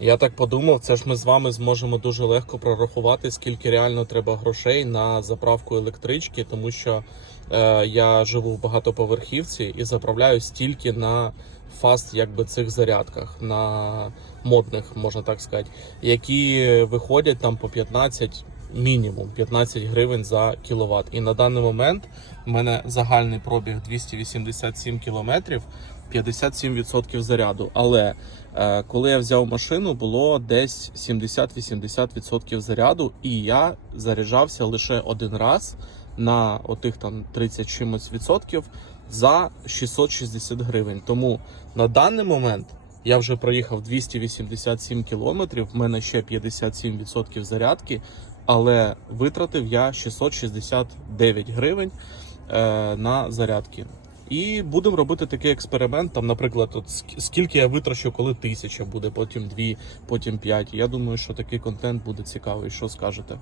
Я так подумав, це ж ми з вами зможемо дуже легко прорахувати, скільки реально треба грошей на заправку електрички, тому що е, я живу в багатоповерхівці і заправляю стільки на фаст, якби цих зарядках, на модних, можна так сказати, які виходять там по 15 мінімум 15 гривень за кіловат. І на даний момент в мене загальний пробіг 287 кілометрів. 57% заряду. Але е, коли я взяв машину, було десь 70-80% заряду, і я заряджався лише один раз на отих там 30 чимось відсотків за 660 гривень. Тому на даний момент я вже проїхав 287 кілометрів, в мене ще 57% зарядки, але витратив я 669 гривень е, на зарядки. І будемо робити такий експеримент. Там, наприклад, от скільки я витрачу, коли тисяча буде, потім дві, потім п'ять. Я думаю, що такий контент буде цікавий. Що скажете?